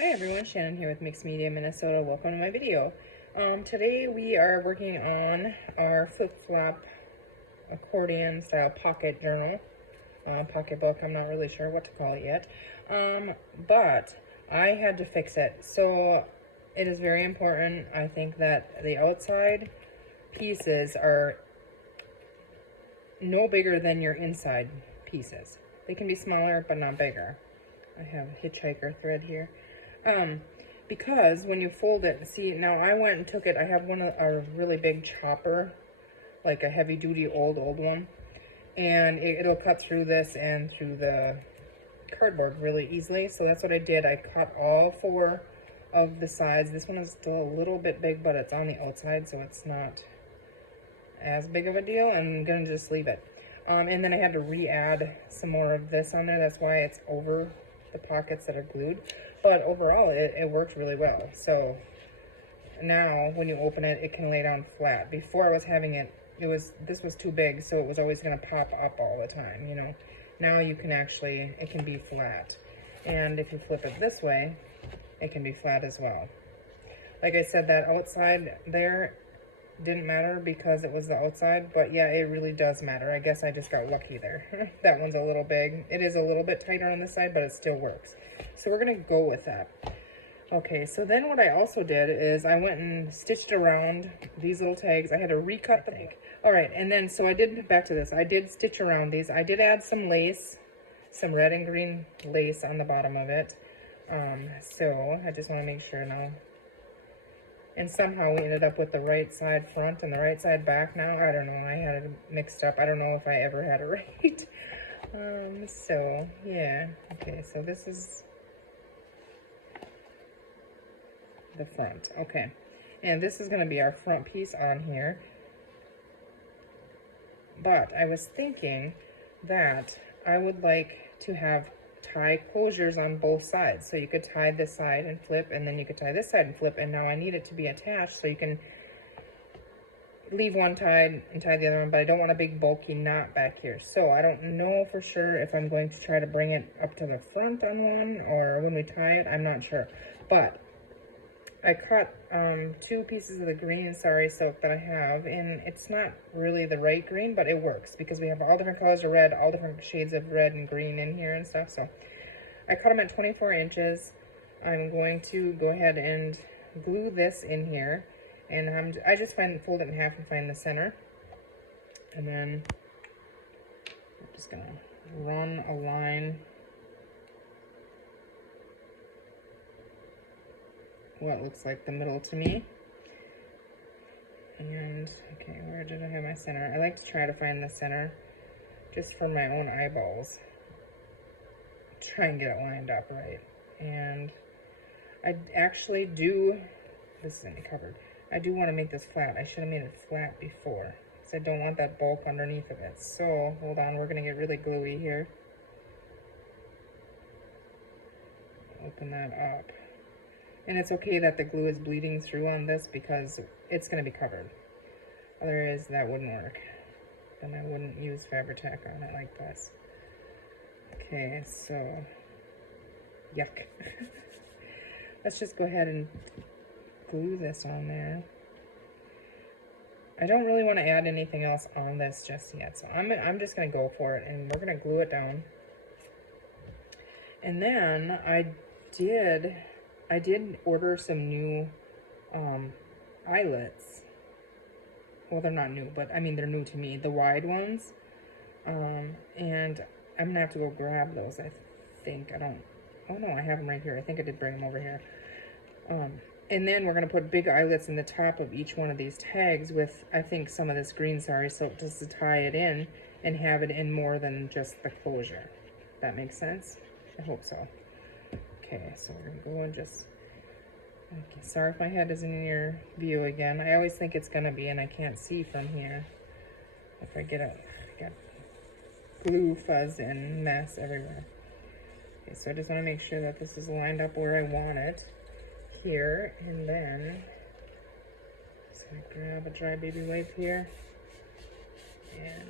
Hi everyone, Shannon here with Mixed Media Minnesota. Welcome to my video. Today we are working on our flip-flop accordion style pocket journal, pocket book. I'm not really sure what to call it yet, but I had to fix it. So it is very important, I think, that the outside pieces are no bigger than your inside pieces. They can be smaller, but not bigger. I have hitchhiker thread here. Because when you fold it, see, now I went and took it, I have a really big chopper, like a heavy duty old one, and it'll cut through this and through the cardboard really easily. So that's what I did. I cut all 4 of the sides. This one is still a little bit big, but it's on the outside, so it's not as big of a deal. I'm gonna just leave it. And then I had to re-add some more of this on there. That's why it's over the pockets that are glued, but overall it works really well. So now when you open it, it can lay down flat. Before I was having this was too big, so it was always going to pop up all the time, you know. Now you can actually, it can be flat, and if you flip it this way, it can be flat as well. Like I said, that outside there didn't matter because it was the outside, but yeah, it really does matter. I guess I just got lucky there. That one's a little big. It is a little bit tighter on this side, but it still works. So we're gonna go with that. Okay, so then what I also did is I went and stitched around these little tags. I had to recut the tag. All right, and then so I did, back to this, I did stitch around these. I did add some lace, some red and green lace on the bottom of it. So I just wanna make sure now. And somehow we ended up with the right side front and the right side back now. I don't know, I had it mixed up. I don't know if I ever had it right. So yeah, okay, so this is the front, okay. And this is gonna be our front piece on here. But I was thinking that I would like to have tie closures on both sides. So you could tie this side and flip, and then you could tie this side and flip, and now I need it to be attached so you can leave one tied and tie the other one, but I don't want a big bulky knot back here. So I don't know for sure if I'm going to try to bring it up to the front on one, or when we tie it, I'm not sure. But I cut 2 pieces of the green sari silk that I have, and it's not really the right green, but it works because we have all different colors of red, all different shades of red and green in here and stuff. So I cut them at 24 inches. I'm going to go ahead and glue this in here, and I just fold it in half and find the center, and then I'm just gonna run a line what looks like the middle to me. And okay, where did I have my center? I like to try to find the center just for my own eyeballs. Try and get it lined up right. And I actually do, this isn't covered, I do want to make this flat. I should have made it flat before because I don't want that bulk underneath of it. So hold on, we're gonna get really gluey here. Open that up. And it's okay that the glue is bleeding through on this because it's going to be covered. Otherwise, that wouldn't work. Then I wouldn't use Fabri-Tac on it like this. Okay, so, yuck. Let's just go ahead and glue this on there. I don't really want to add anything else on this just yet, so I'm just going to go for it, and we're going to glue it down. And then I did order some new eyelets. Well, they're not new, but I mean, they're new to me, the wide ones. And I'm gonna have to go grab those, I think. Oh no, I have them right here. I think I did bring them over here. And then we're gonna put big eyelets in the top of each one of these tags with, I think, some of this green sari silk just to tie it in and have it in more than just the closure. That makes sense? I hope so. Okay, so we're gonna go and just, okay, sorry if my head isn't in your view again. I always think it's gonna be, and I can't see from here. If I got glue, fuzz, and mess everywhere. Okay, so I just wanna make sure that this is lined up where I want it here, and then just gonna grab a dry baby wipe here and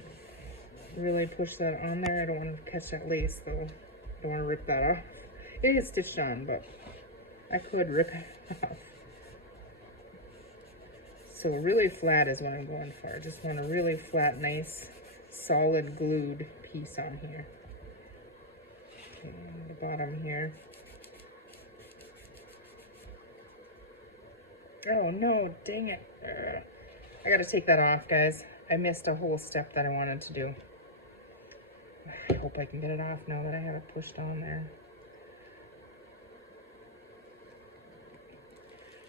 really push that on there. I don't want to catch that lace though. I don't want to rip that off. It is stitched on, but I could rip it off. So really flat is what I'm going for. I just want a really flat, nice, solid glued piece on here. Okay, on the bottom here. Oh no, dang it. I gotta take that off, guys. I missed a whole step that I wanted to do. I hope I can get it off now that I have it pushed on there.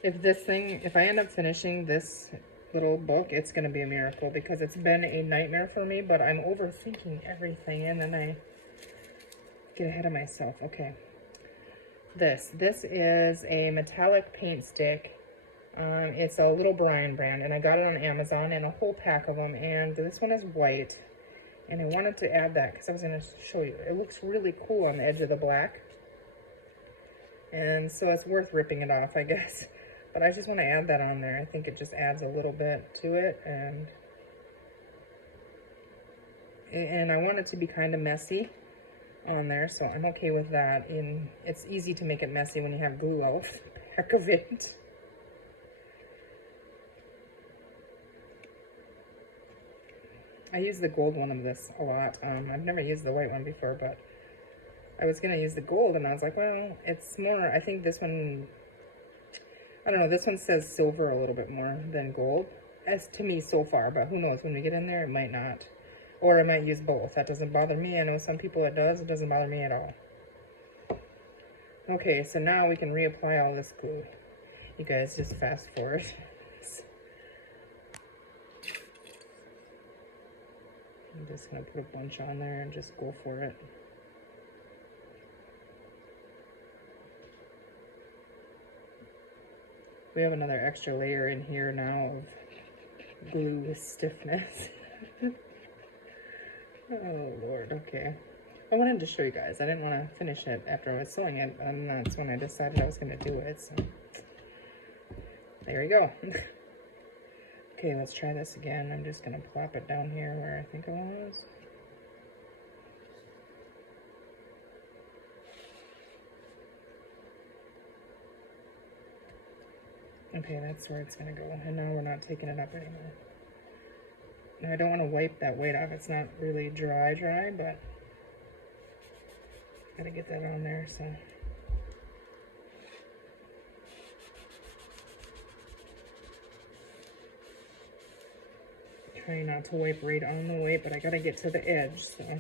If I end up finishing this little book, it's going to be a miracle because it's been a nightmare for me, but I'm overthinking everything and then I get ahead of myself. Okay. This is a metallic paint stick. It's a Little Brian brand and I got it on Amazon in a whole pack of them, and this one is white and I wanted to add that because I was going to show you. It looks really cool on the edge of the black, and so it's worth ripping it off, I guess. But I just want to add that on there. I think it just adds a little bit to it, and I want it to be kind of messy on there, so I'm okay with that. It's easy to make it messy when you have glue out the back of it. I use the gold one of this a lot. I've never used the white one before, but I was going to use the gold, and I was like, well, it's more, I think this one, I don't know, this one says silver a little bit more than gold, as to me so far, but who knows, when we get in there, it might not. Or I might use both. That doesn't bother me. I know some people it does. It doesn't bother me at all. Okay, so now we can reapply all this glue. You guys just fast forward. I'm just going to put a bunch on there and just go for it. We have another extra layer in here now of glue stiffness. Oh Lord, okay. I wanted to show you guys. I didn't want to finish it after I was sewing it, and that's when I decided I was going to do it, so there we go. Okay, let's try this again. I'm just going to plop it down here where I think it was. Okay, that's where it's going to go, and now we're not taking it up anymore. Now, I don't want to wipe that weight off. It's not really dry, but gotta get that on there, so. Trying not to wipe right on the weight, but I gotta get to the edge, so.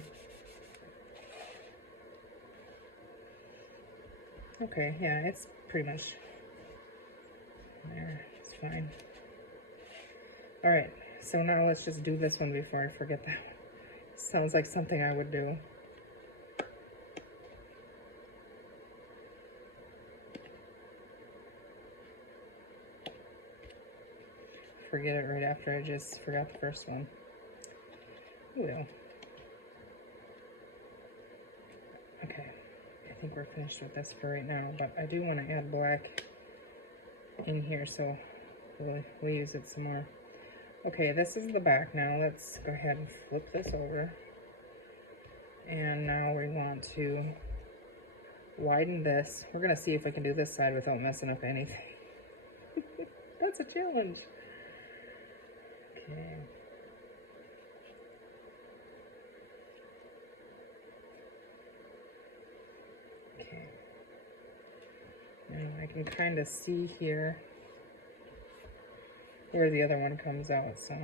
Okay, yeah, it's pretty much there. It's fine. All right, so now let's just do this one before I forget that one. Sounds like something I would do. Forget it right after I just forgot the first one. Ooh. Okay, I think we're finished with this for right now, but I do want to add black in here, so we'll use it some more. Okay, this is the back now. Let's go ahead and flip this over. And now we want to widen this. We're going to see if we can do this side without messing up anything. That's a challenge. Okay. Okay. And I can kind of see here where the other one comes out, so.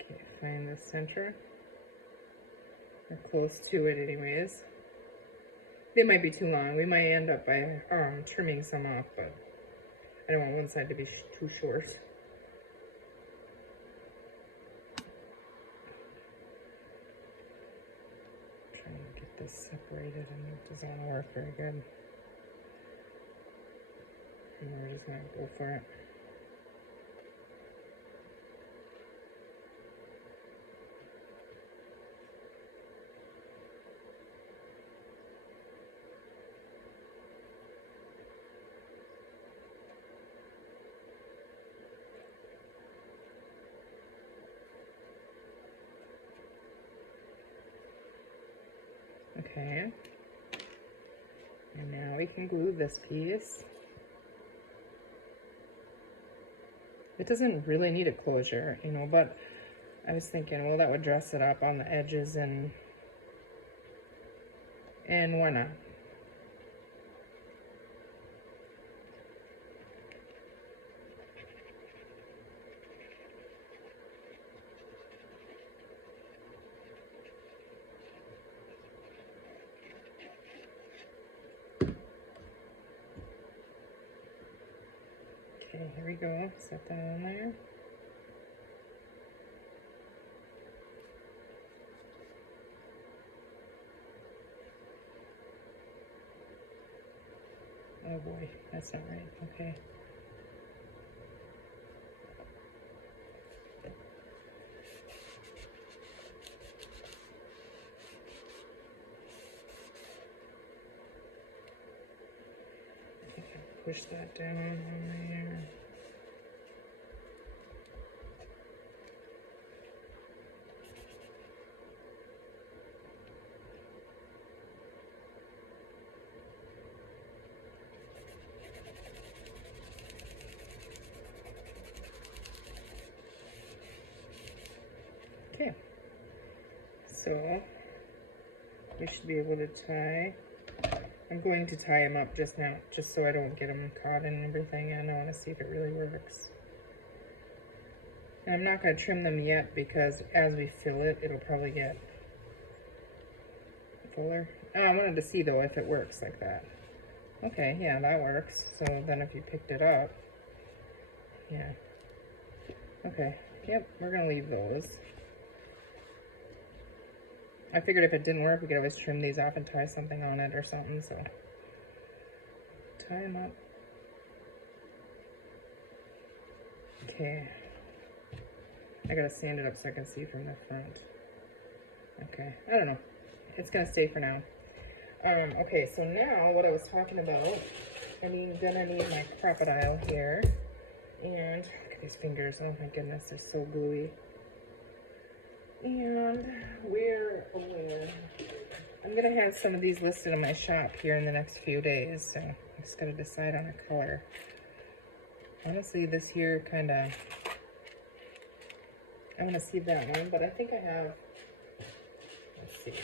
Okay, find the center. Or close to it anyways. They might be too long. We might end up by trimming some off, but I don't want one side to be too short. This separated and it doesn't work very good. And we're just going to go for it. Okay. And now we can glue this piece. It doesn't really need a closure, you know, but I was thinking, well, that would dress it up on the edges and why not? Okay, here we go. Set that on there. Oh boy, that's not right. Okay. I think I'll push that down on there. Okay, so we should be able to tie. I'm going to tie them up just now, just so I don't get them caught in everything, and I want to see if it really works. And I'm not going to trim them yet because as we fill it, it'll probably get fuller. Oh, I wanted to see though if it works like that. Okay, yeah, that works. So then if you picked it up, yeah. Okay, yep, we're going to leave those. I figured if it didn't work, we could always trim these off and tie something on it or something, so. Tie them up. Okay. I gotta sand it up so I can see from the front. Okay, I don't know. It's gonna stay for now. Okay, so now what I was talking about, I'm gonna need my crocodile here. And look at these fingers, oh my goodness, they're so gooey. And I'm gonna have some of these listed in my shop here in the next few days, so I'm just gonna decide on a color. Honestly, this here kinda, I wanna see that one, but I think I have, let's see.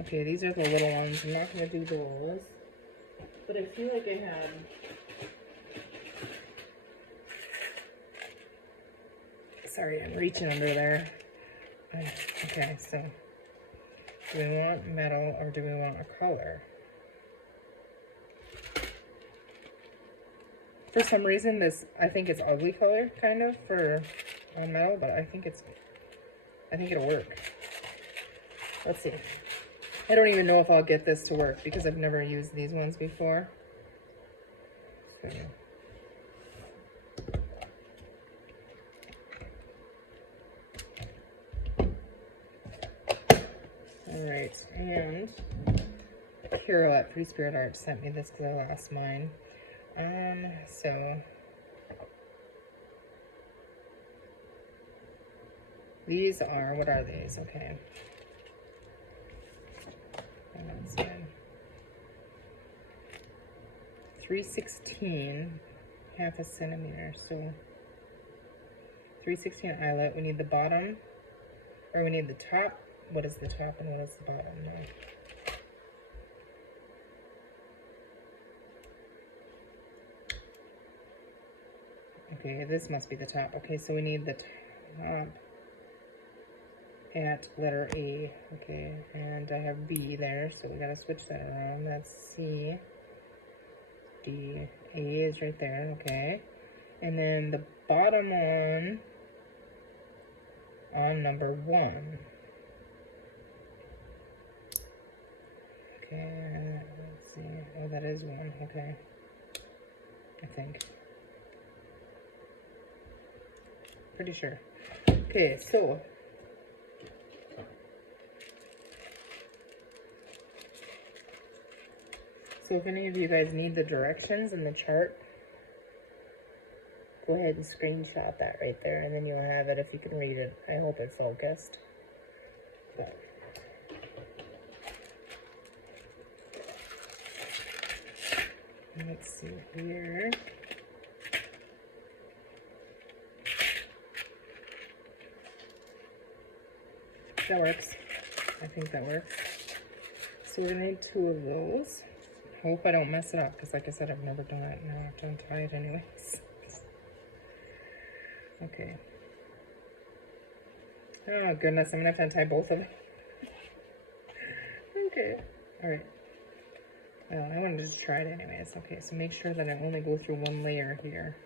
Okay, these are the little ones. I'm not gonna do those, but I feel like I had, sorry, I'm reaching under there. Okay, so do we want metal or do we want a color? For some reason, this, I think it's ugly color, kind of, for metal, but I think it'll work. Let's see. I don't even know if I'll get this to work because I've never used these ones before. So. Alright, and Carol at Free Spirit Art sent me this because I lost mine. So these are, what are these? Okay. That's good. 3/16, half a centimeter. So 3/16 eyelet. We need the bottom, or we need the top. What is the top and what is the bottom now? Okay, this must be the top. Okay, so we need the top at letter A. Okay, and I have B there, so we gotta switch that around. That's C. D. A is right there, okay. And then the bottom one on number 1. Okay, let's see. Oh, that is 1, okay. I think. Pretty sure. Okay, so if any of you guys need the directions in the chart, go ahead and screenshot that right there, and then you'll have it if you can read it. I hope it focused. But Let's see here. That works. I think that works. So we're gonna need 2 of those. Hope I don't mess it up, because like I said, I've never done it. Now I have to untie it anyways. Okay. Oh goodness, I'm gonna have to untie both of them. Okay. Alright. Well, I wanted to just try it anyways. Okay, so make sure that I only go through 1 layer here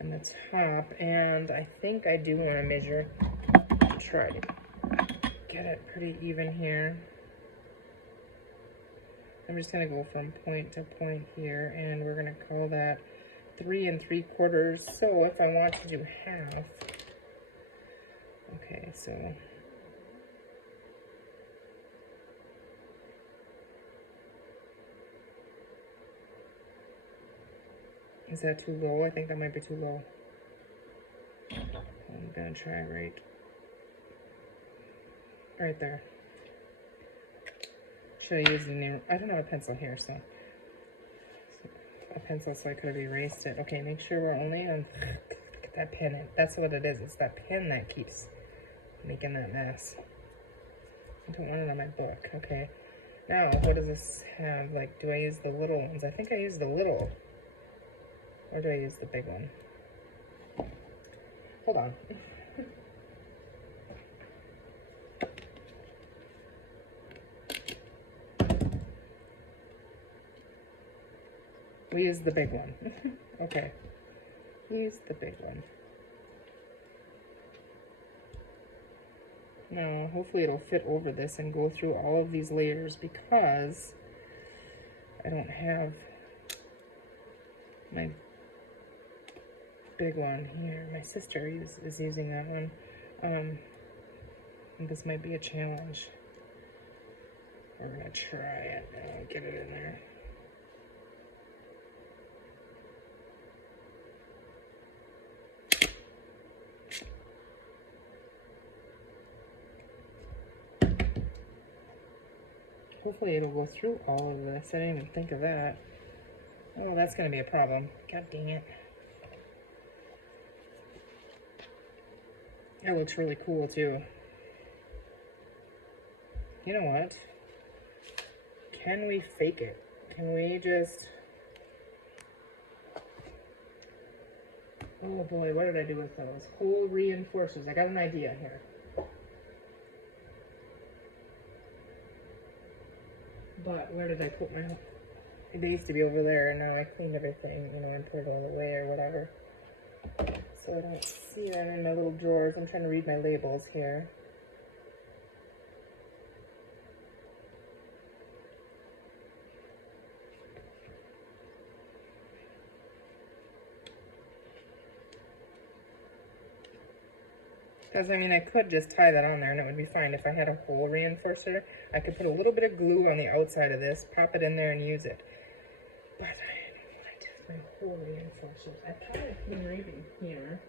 on the top. And I think I do want to measure to try to get it pretty even here. I'm just going to go from point to point here, and we're going to call that 3 3/4. So if I want to do half, okay, so is that too low? I think that might be too low. I'm going to try right there. Should I use the new, I don't have a pencil here, so a pencil, so I could have erased it. Okay, make sure we're only on, get that pen in. That's what it is. It's that pen that keeps making that mess. I don't want it on my book. Okay. Now, what does this have? Like, do I use the little ones? I think I use the little, or do I use the big one? Hold on. We use the big one. Okay. Use the big one. Now, hopefully it'll fit over this and go through all of these layers, because I don't have my big one here. My sister is using that one. And this might be a challenge. We're gonna try it. I'll get it in there. Hopefully it'll go through all of this. I didn't even think of that. Oh, that's gonna be a problem. God dang it. It looks really cool too. You know what? Can we fake it? Can we just... Oh boy, what did I do with those? Hole reinforcers. I got an idea here. But where did I put my... They used to be over there, and now I cleaned everything, you know, and put it all away or whatever. So I don't see them in my little drawers. I'm trying to read my labels here. Because, I mean, I could just tie that on there and it would be fine. If I had a hole reinforcer, I could put a little bit of glue on the outside of this, pop it in there and use it. But I don't want my hole reinforcers. I tried maybe here.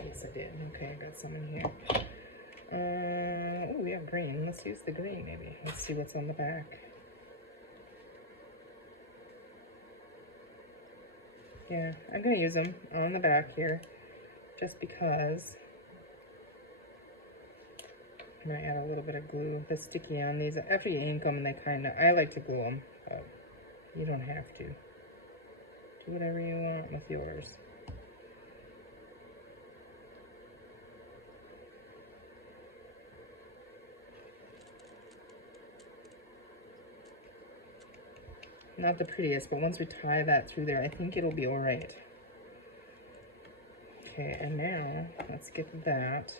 Yes, I did. Okay, I got some in here. Oh, we have green. Let's use the green, maybe. Let's see what's on the back. Yeah, I'm going to use them on the back here, just because. I might add a little bit of glue. That's sticky on these. After you ink them, they kind of, I like to glue them, but you don't have to. Do whatever you want with yours. Not the prettiest, but once we tie that through there, I think it'll be all right. Okay, and now let's get that.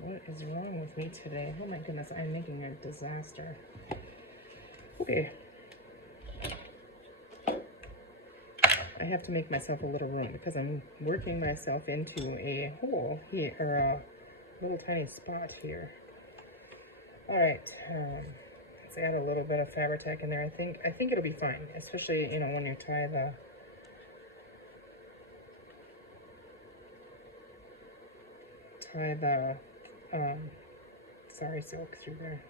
What is wrong with me today? Oh my goodness, I'm making a disaster. Okay. I have to make myself a little room because I'm working myself into a hole here, or a little tiny spot here. All right, let's add a little bit of Fabri-Tac in there. I think it'll be fine, especially, you know, when you tie the sorry silk through there.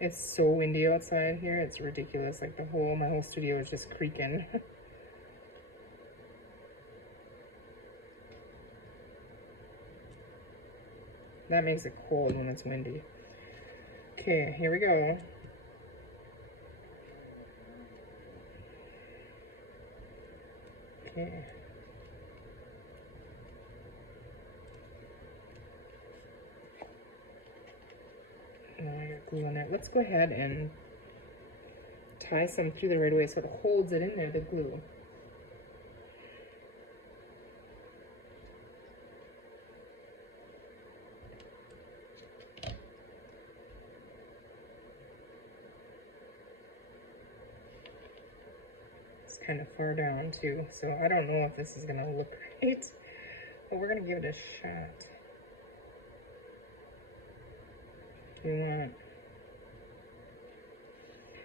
It's so windy outside here, it's ridiculous. Like my whole studio is just creaking. That makes it cold when it's windy. Okay, here we go. Okay. Now I got glue on it. Let's go ahead and tie some through the right way so it holds it in there, the glue. Kind of far down too, so I don't know if this is gonna look right, but we're gonna give it a shot.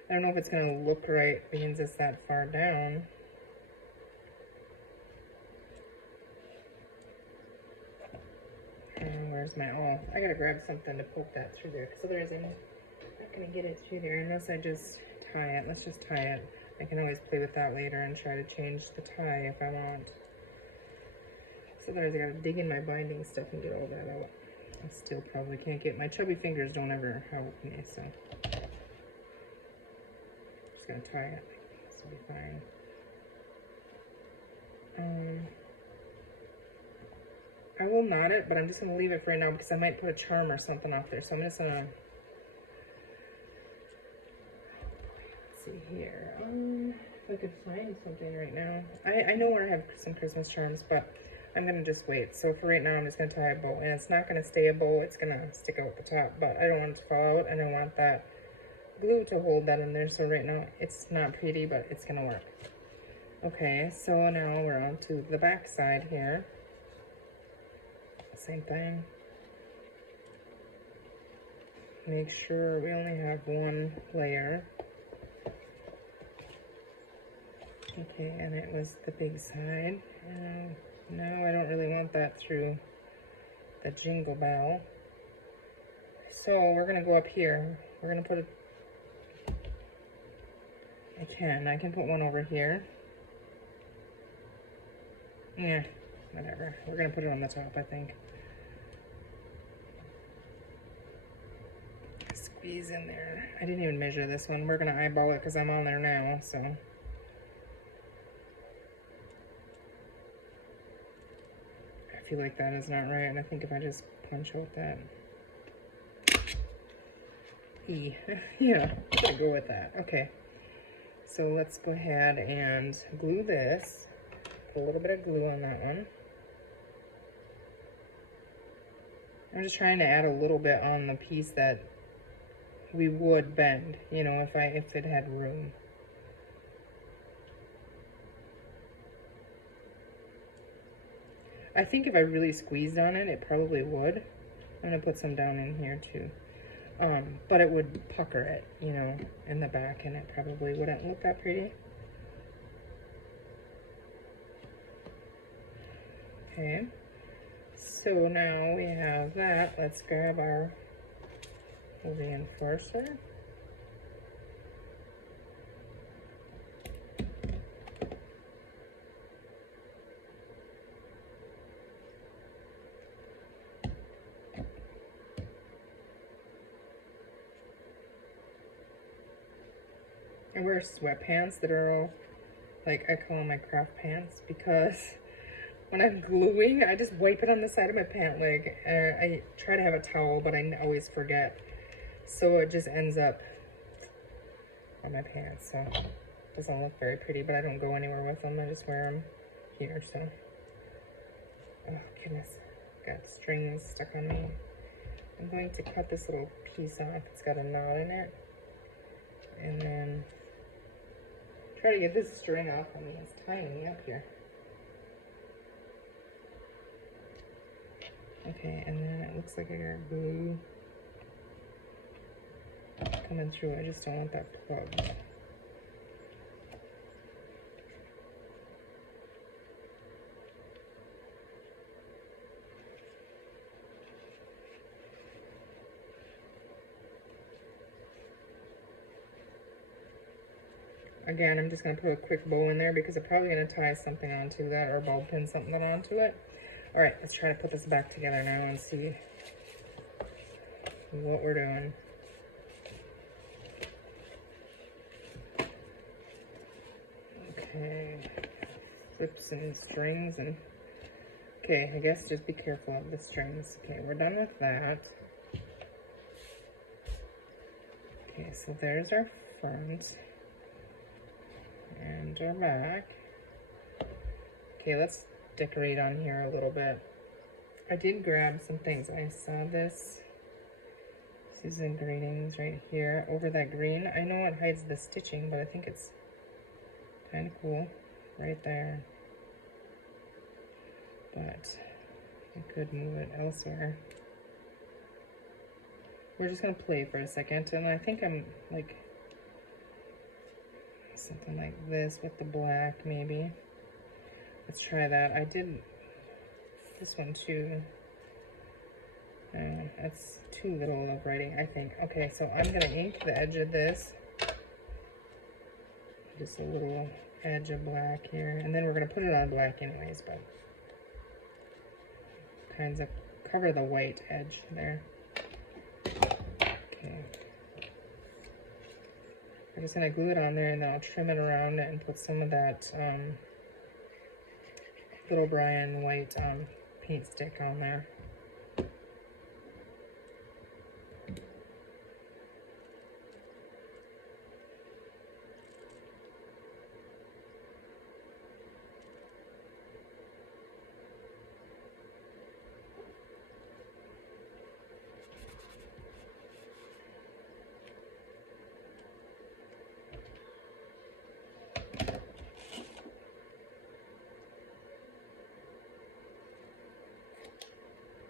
I don't know if it's gonna look right because it's that far down. Where's my, oh, I gotta grab something to poke that through there, because otherwise I'm not gonna get it through there unless I just tie it. Let's just tie it. I can always play with that later and try to change the tie if I want. So otherwise I gotta dig in my binding stuff and get all that out. I still probably can't get, my chubby fingers don't ever help me, so. Just gonna tie it, this will be fine. I will knot it, but I'm just gonna leave it for right now because I might put a charm or something off there, so I'm just gonna, see here. If I could find something right now. I know where I have some Christmas charms, but I'm gonna just wait. So for right now, I'm just gonna tie a bow, and it's not gonna stay a bow. It's gonna stick out the top, but I don't want it to fall out, and I want that glue to hold that in there. So right now, it's not pretty, but it's gonna work. Okay, so now we're on to the back side here. Same thing. Make sure we only have one layer. Okay, and it was the big side. No, I don't really want that through the jingle bell. So we're gonna go up here. We're gonna put I can put one over here. Yeah, whatever. We're gonna put it on the top, I think. Squeeze in there. I didn't even measure this one. We're gonna eyeball it because I'm on there now, so. I feel like that is not right, and I think if I just punch out that E, yeah, I'm gonna go with that. Okay, so let's go ahead and glue this. Put a little bit of glue on that one. I'm just trying to add a little bit on the piece that we would bend, you know, if it had room. I think if I really squeezed on it, it probably would. I'm gonna put some down in here too. But it would pucker it, you know, in the back, and it probably wouldn't look that pretty. Okay, so now we have that. Let's grab our reinforcer. I wear sweatpants that are all, like, I call them my craft pants, because when I'm gluing, I just wipe it on the side of my pant leg. I try to have a towel, but I always forget. So it just ends up on my pants, so it doesn't look very pretty, but I don't go anywhere with them. I just wear them here, so. Oh, goodness. Got strings stuck on me. I'm going to cut this little piece off. It's got a knot in it. And then try to get this string off on me. It's tying me up here. Okay, and then it looks like I got glue coming through. I just don't want that plugged. Again, I'm just going to put a quick bow in there because I'm probably going to tie something onto that or ball pin something onto it. All right, let's try to put this back together now and see what we're doing. Okay, flip some strings and, okay, I guess just be careful of the strings. Okay, we're done with that. Okay, so there's our front and our back. Okay, let's decorate on here a little bit. I did grab some things. I saw this. These engravings right here over that green. I know it hides the stitching, but I think it's kind of cool right there. But I could move it elsewhere. We're just gonna play for a second, and I think I'm like something like this with the black maybe. Let's try that. I did this one too. That's too little of writing, I think. Okay, so I'm gonna ink the edge of this. Just a little edge of black here, and then we're gonna put it on black anyways, but kind of cover the white edge there. Okay. I'm just gonna glue it on there, and then I'll trim it around and put some of that Little Brian white paint stick on there.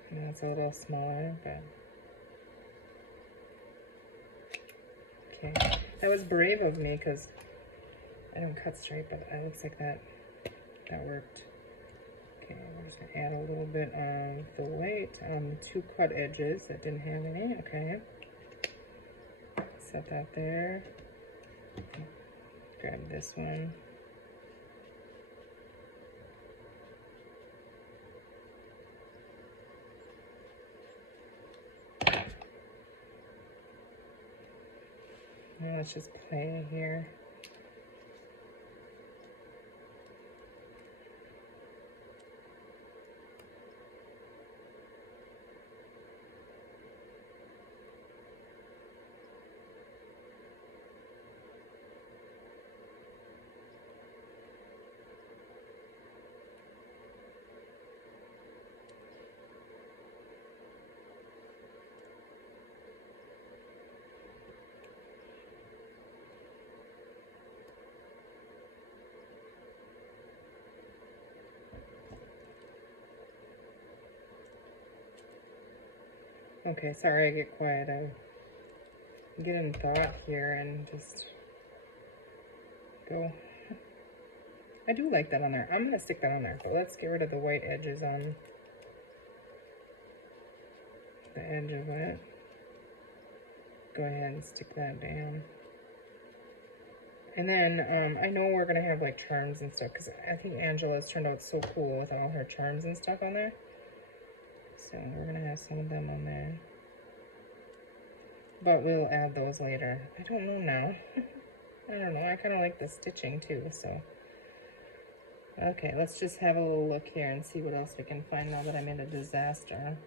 And it's a little smaller, but okay. That was brave of me because I don't cut straight, but it looks like that worked. Okay, we're just gonna add a little bit of the white on the two cut edges that didn't have any. Okay, set that there. Grab this one. Now let's just play here. Okay, sorry I get quiet. I get in thought here and just go. I do like that on there. I'm gonna stick that on there, but let's get rid of the white edges on the edge of it. Go ahead and stick that down. And then I know we're gonna have like charms and stuff because I think Angela's turned out so cool with all her charms and stuff on there. So we're gonna have some of them on there. But we'll add those later. I don't know now. I don't know. I kind of like the stitching too, so. Okay, let's just have a little look here and see what else we can find now that I'm in a disaster.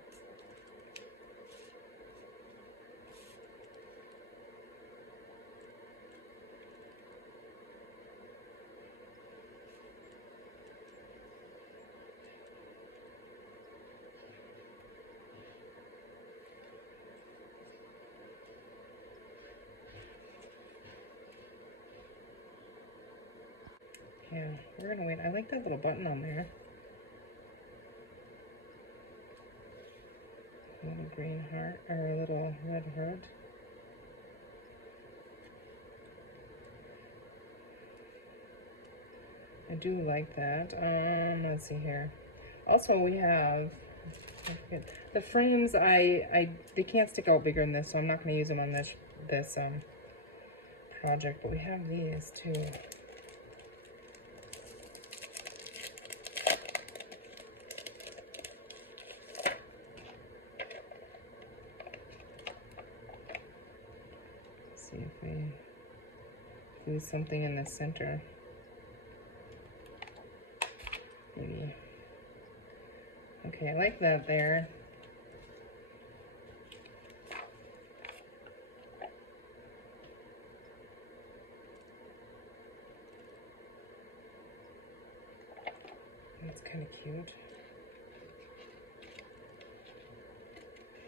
Yeah, we're gonna wait. I like that little button on there. A little green heart, or a little red heart. I do like that. Let's see here. Also, we have the frames. They can't stick out bigger than this, so I'm not gonna use them on this project, but we have these too. See if we do something in the center. Maybe. Okay, I like that there. That's kind of cute.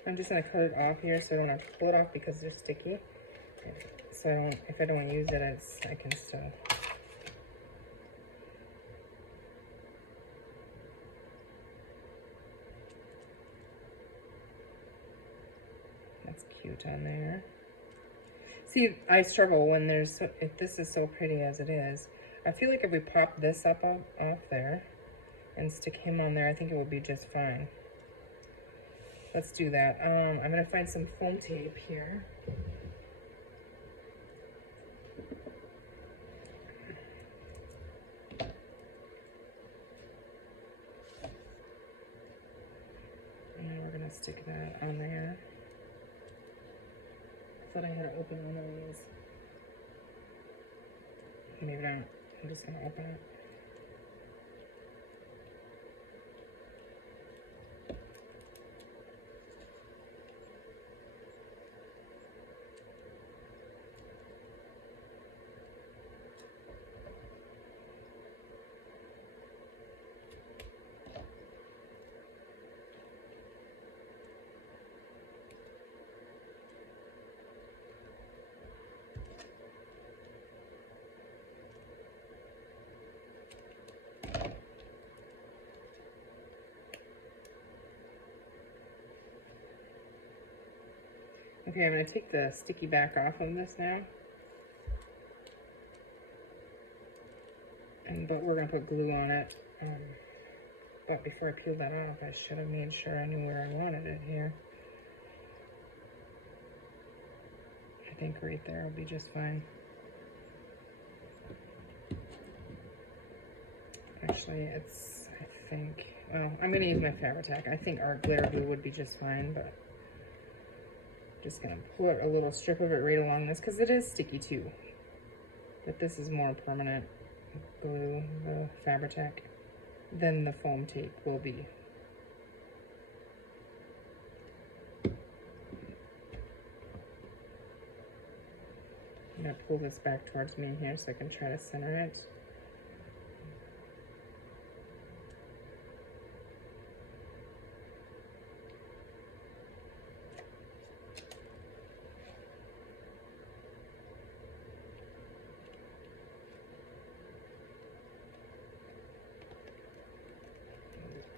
I'm just gonna cut it off here so I don't have to pull it off because they're sticky. So if I don't use it, I can still. That's cute on there. See, I struggle when there's, if this is so pretty as it is. I feel like if we pop this up off there and stick him on there, I think it will be just fine. Let's do that. I'm gonna find some foam tape here. And we're gonna stick that on there. I thought I had to open one of these. Maybe not. I'm just gonna open it. Okay, I'm going to take the sticky back off of this now. But we're going to put glue on it. But before I peel that off, I should have made sure I knew where I wanted it here. I think right there will be just fine. Actually, it's, I think, I'm going to use my Fabri-Tac. I think our glitter glue would be just fine, but just gonna put a little strip of it right along this because it is sticky too. But this is more permanent glue, the Fabri-Tac, than the foam tape will be. I'm gonna pull this back towards me here so I can try to center it.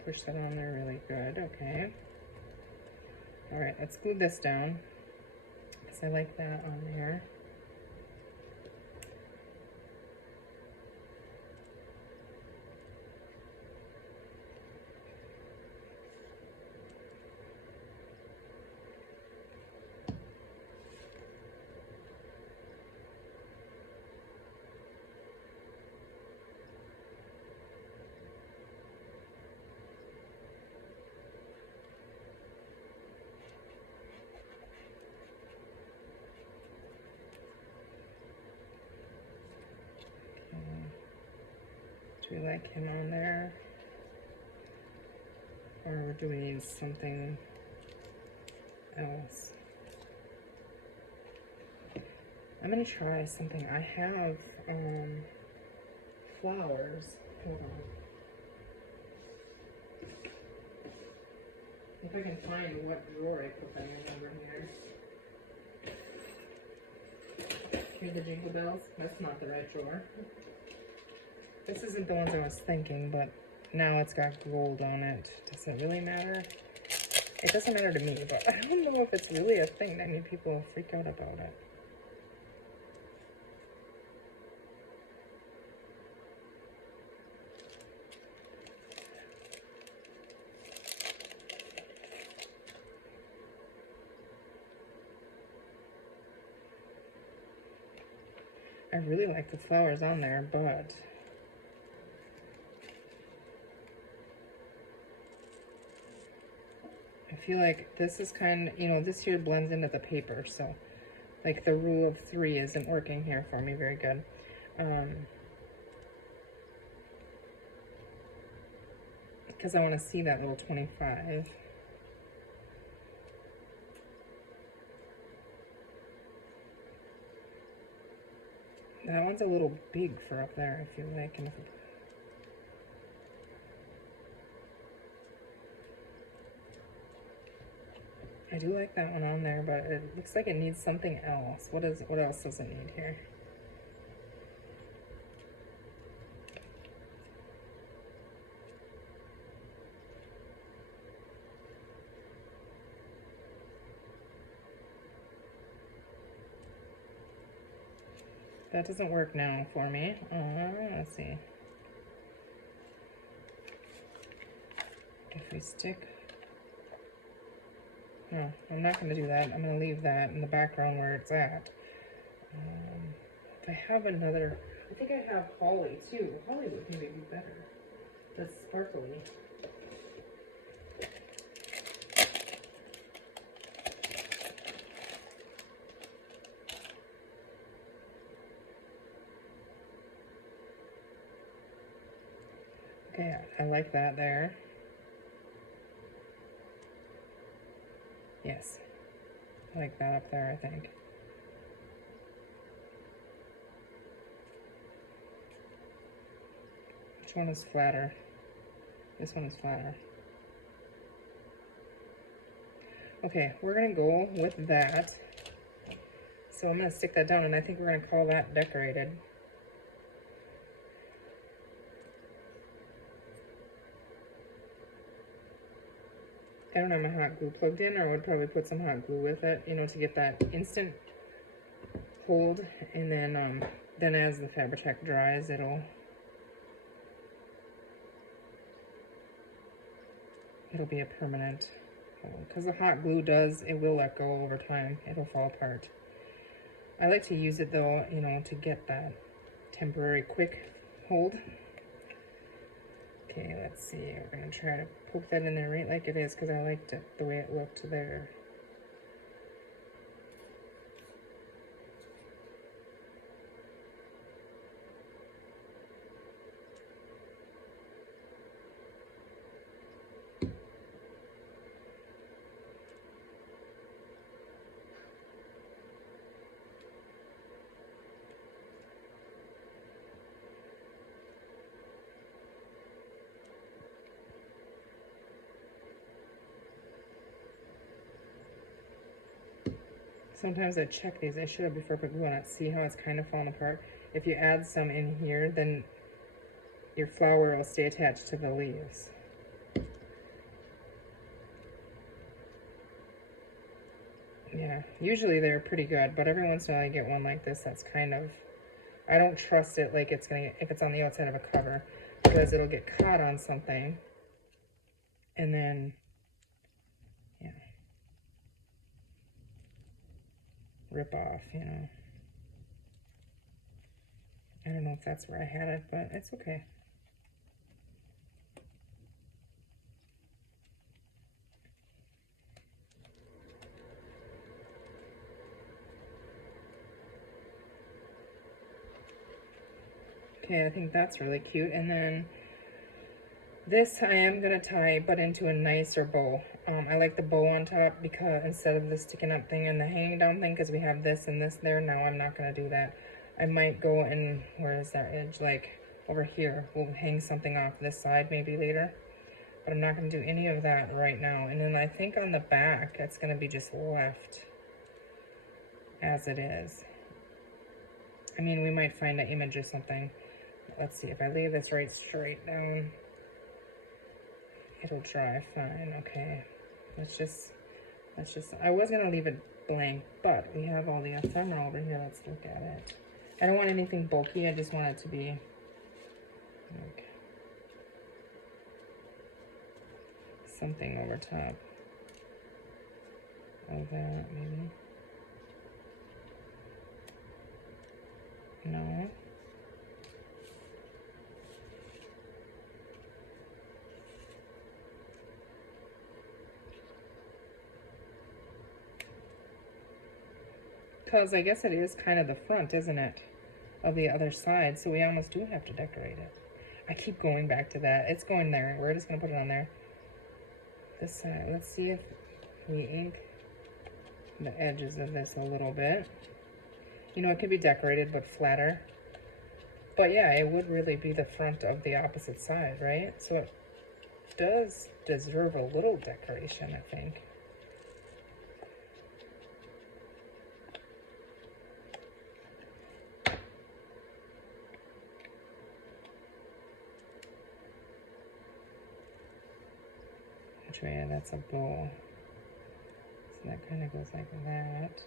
Push that on there really good. Okay. All right, let's glue this down because I like that on there. Do we like him on there? Or do we need something else? I'm gonna try something. I have flowers. Hold on. If I can find what drawer I put them in over here. Hear the jingle bells? That's not the right drawer. This isn't the ones I was thinking, but now it's got gold on it. Does it really matter? It doesn't matter to me, but I don't know if it's really a thing. I mean, people freak out about it. I really like the flowers on there, but I feel like this is kind of, you know, this here blends into the paper, so like the rule of 3 isn't working here for me very good. Because I want to see that little 25. That one's a little big for up there, I feel like. And I do like that one on there, but it looks like it needs something else. What else does it need here? That doesn't work now for me. Let's see. If we stick... No, I'm not going to do that. I'm going to leave that in the background where it's at. If I have another... I think I have holly, too. Holly would maybe be better. That's sparkly. Okay, I like that there. Yes, I like that up there, I think. Which one is flatter? This one is flatter. Okay, we're gonna go with that. So I'm gonna stick that down, and I think we're gonna call that decorated. I don't have my hot glue plugged in, or I would probably put some hot glue with it, you know, to get that instant hold. And then as the Fabri-Tac dries, it'll be a permanent, because the hot glue it will let go over time. It'll fall apart. I like to use it though, you know, to get that temporary quick hold. Okay, let's see. We're gonna try to poke that in there right like it is, because I liked it the way it looked there. Sometimes I check these. I should have before I put glue on it. See how it's kind of falling apart? If you add some in here, then your flower will stay attached to the leaves. Yeah, usually they're pretty good, but every once in a while I get one like this that's kind of... I don't trust it like it's gonna, if it's on the outside of a cover, because it'll get caught on something, and then, yeah, rip off, you know. I don't know if that's where I had it, but it's okay. Okay, I think that's really cute. And then this I am gonna tie, but into a nicer bow. I like the bow on top, because instead of the sticking up thing and the hanging down thing, because we have this and this there. Now I'm not gonna do that. I might go and, where is that edge? Like over here. We'll hang something off this side maybe later. But I'm not gonna do any of that right now. And then I think on the back, it's gonna be just left as it is. I mean, we might find an image or something. Let's see, if I lay this right straight down, it'll dry fine. Okay, let's just, I was gonna leave it blank, but we have all the ephemera over here. Let's look at it. I don't want anything bulky. I just want it to be like something over top of that, maybe. No. Because I guess it is kind of the front, isn't it? Of the other side, so we almost do have to decorate it. I keep going back to that. It's going there. We're just going to put it on there. This side. Let's see if we ink the edges of this a little bit. You know, it could be decorated, but flatter. But yeah, it would really be the front of the opposite side, right? So it does deserve a little decoration, I think. Which way? That's a bowl. So that kind of goes like that.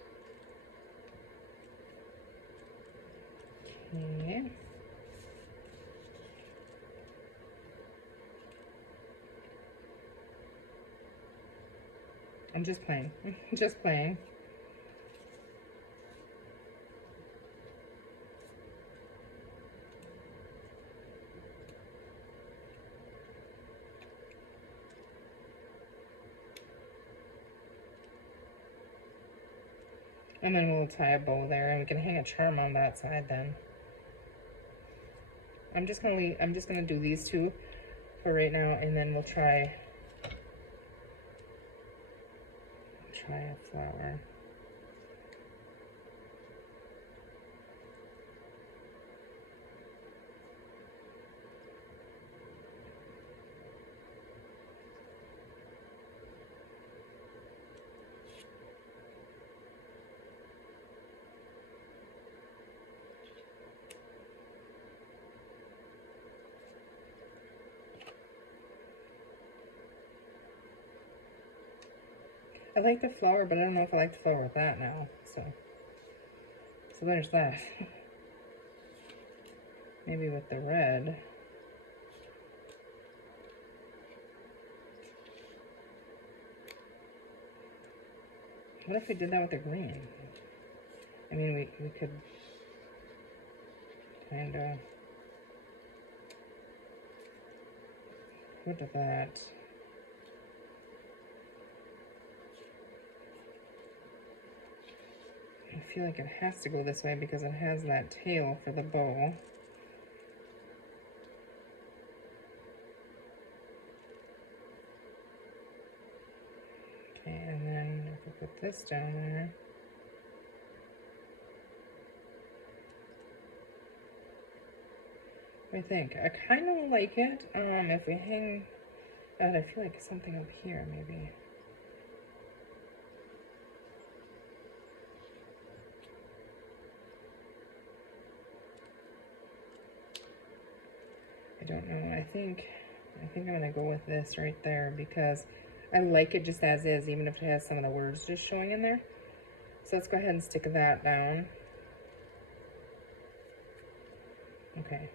Okay. I'm just playing. Just playing. And then we'll tie a bow there, and we can hang a charm on that side then. I'm just gonna do these two for right now, and then we'll try a flower. I like the flower, but I don't know if I like the flower with that now. So there's that. Maybe with the red. What if we did that with the green? I mean, we could kind of put that. I feel like it has to go this way because it has that tail for the bow. Okay, and then if we put this down there. I think I kind of like it. If we hang that, I feel like something up here maybe. I don't know. I think I'm gonna go with this right there because I like it just as is, even if it has some of the words just showing in there. So let's go ahead and stick that down. Okay.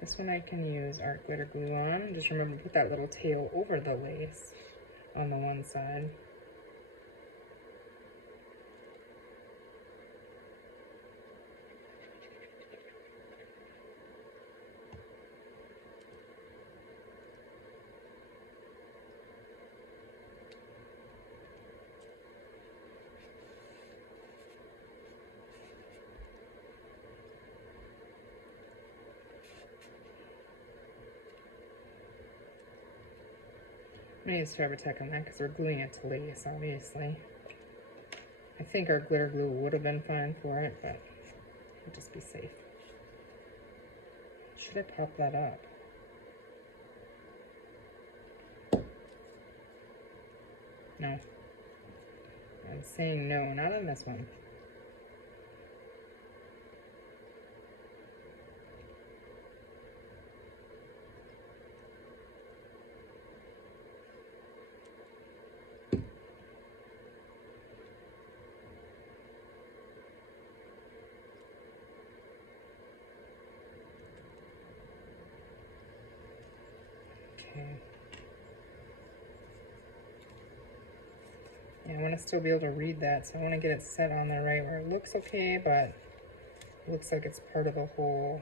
This one I can use art glitter glue on. Just remember to put that little tail over the lace on the one side. I'm going to use Fabri-Tac on that because we're gluing it to lace, obviously. I think our glitter glue would have been fine for it, but we'll just be safe. Should I pop that up? No. I'm saying no, not on this one. Yeah, I want to still be able to read that, so I want to get it set on there right where it looks okay, but looks like it's part of the whole,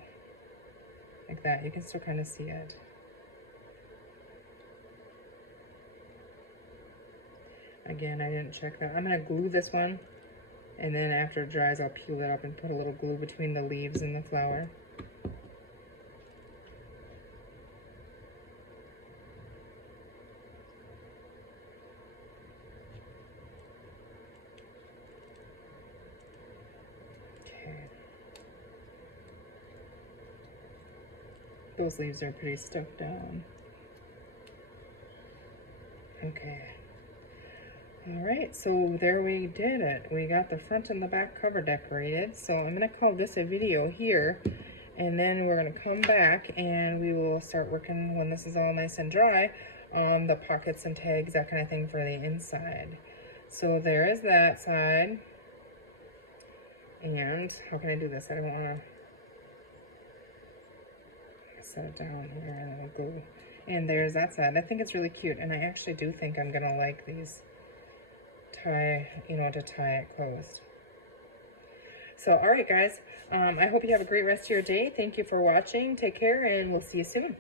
like that. You can still kind of see it. Again, I didn't check that. I'm gonna glue this one, and then after it dries, I'll peel it up and put a little glue between the leaves and the flower. Those leaves are pretty stuck down. Okay. All right, so there we did it. We got the front and the back cover decorated. So I'm gonna call this a video here, and then we're gonna come back and we will start working, when this is all nice and dry, on the pockets and tags, that kind of thing, for the inside. So there is that side. And how can I do this? I don't wanna set it down here and I'll glue. And there's that side. I think it's really cute, and I actually do think I'm gonna like these tie, you know, to tie it closed. So, all right, guys, I hope you have a great rest of your day. Thank you for watching. Take care, and we'll see you soon.